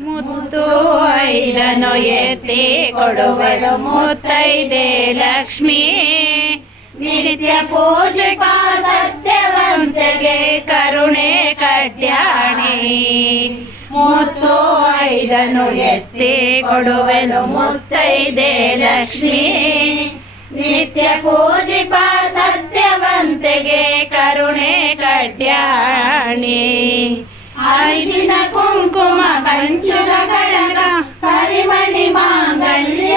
ಮುತ್ತು ಐದನು ಎತ್ತಿ ಕೊಡುವಳು ಮುತ್ತೈದೆ ಲಕ್ಷ್ಮೀ. ನಿತ್ಯ ಪೂಜೆ ಸತ್ಯವಂತೆಗೆ ಕರುಣೆ ಕಟ್ಯಾಣಿ. ಮುತ್ತು ಐದನು ಎತ್ತಿ ಕೊಡುವೆನು ಮುತ್ತೈದೆ ಲಕ್ಷ್ಮೀ. ನಿತ್ಯ ಪೂಜಿಪ ಸತ್ಯವಂತೆಗೆ ಕರುಣೆ ಕಟ್ಯಾಣಿ. ಅರಿಶಿನ ಕುಂಕುಮ ಕಂಚುಗ ಕಡಗ ಕರಿಮಣಿ ಮಾಂಗಲ್ಯ.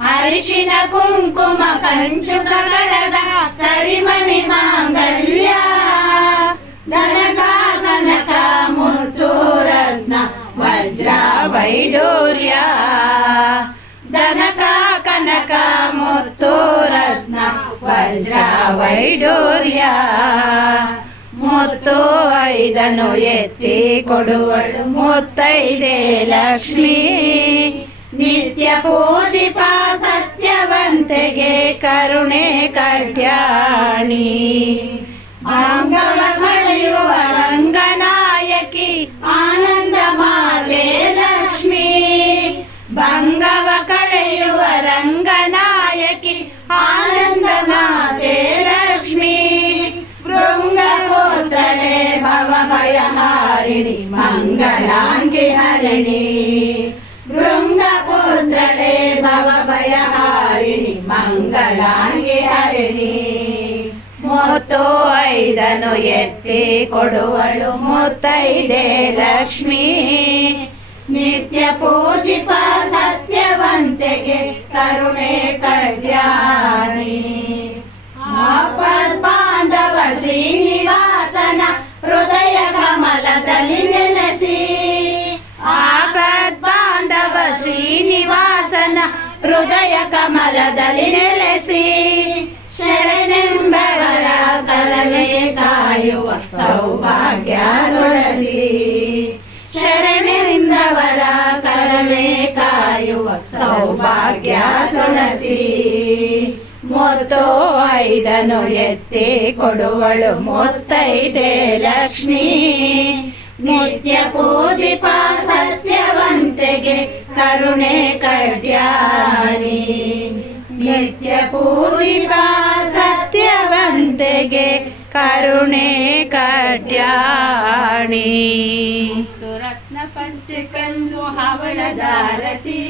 ಅರಿಶಿನ ಕುಂಕುಮ ಕಂಚುಗ ಕಡಗ ಕರಿಮಣಿ ಮಾಂಗಲ್ಯ. ಧನಕ ಕನಕ ಮುತ್ತು ರತ್ನ ವಜ್ರ ವೈಡೂರ್ಯ. ಧನಕ ಕನಕ ಮುತ್ತು ರತ್ನ ವಜ್ರ ವೈಡೂರ್ಯ. ಮುತ್ತು ಐದನು ಎತ್ತಿ ಕೊಡುವಳು ಮುತ್ತೈದೆ ಲಕ್ಷ್ಮೀ. ನಿತ್ಯ ಪೂಜಿಪ ಸತ್ಯವಂತೆಗೆ ಕರುಣೆ ಕಟ್ಯಾಣಿ. ಅಂಗವ ಕಳೆಯುವ ರಂಗನಾಯಕಿ ಆನಂದ ಮಾತೆ ಲಕ್ಷ್ಮೀ. ಬಂಗವ ಕಳೆಯುವ ರಂಗನಾಯಕಿ ಆನಂದ ಮಾತೆ ಲಕ್ಷ್ಮೀ. ಭೃಂಗಪುತ್ರಳೆ ಭವಭಯಹಾರಿಣಿ ಮಂಗಲಾಂಗಿ ಹರಿಣಿ. ಭೃಂಗಪುತ್ರಳೆ ಭವಭಯಹಾರಿಣಿ ಮಂಗಲಾಂಗಿ ಹರಿಣಿ. ಮುತ್ತು ಐದನು ಎತ್ತಿ ಕೊಡುವಳು ಮುತ್ತೈದೆ ಲಕ್ಷ್ಮೀ. ನಿತ್ಯ ಪೂಜಿಪ ಸತ್ಯವಂತೆಗೆ ಕರುಣೆ ಕಟ್ಯಾಣಿ. ಆಪದ್ಬಾಂಧವ ಶ್ರೀನಿವಾಸನ ಹೃದಯ ಕಮಲದಲ್ಲಿ ನೆಲೆಸಿ. ಆಪದ್ಬಾಂಧವ ಶ್ರೀನಿವಾಸನ ಹೃದಯ ಕಮಲದಲ್ಲಿ ನೆಲೆಸಿ. ಶರಣೆಂಬವರ ಕರವೇ ಕಾಯುವ ಸೌಭಾಗ್ಯ ತುಳಸಿ. ಶರಣೆಂಬವರ ಕರವೇ ಕಾಯುವ ಸೌಭಾಗ್ಯ ತುಳಸಿ. ಮುತ್ತು ಐದನು ಎತ್ತಿ ಕೊಡುವಳು ಮುತ್ತೈದೆ ಲಕ್ಷ್ಮೀ. ನಿತ್ಯ ಪೂಜಿಪ ಸತ್ಯವಂತೆಗೆ ಕರುಣೆ ಕಟ್ಯಾಣಿ. ನಿತ್ಯ ಪೂಜಿಪ ಸತ್ಯವಂತೆಗೆ ಕರುಣೆ ಕಟ್ಯಾಣಿ. ರತ್ನ ಪಂಚಕಲ್ಲು ಹವಳದಾರತಿ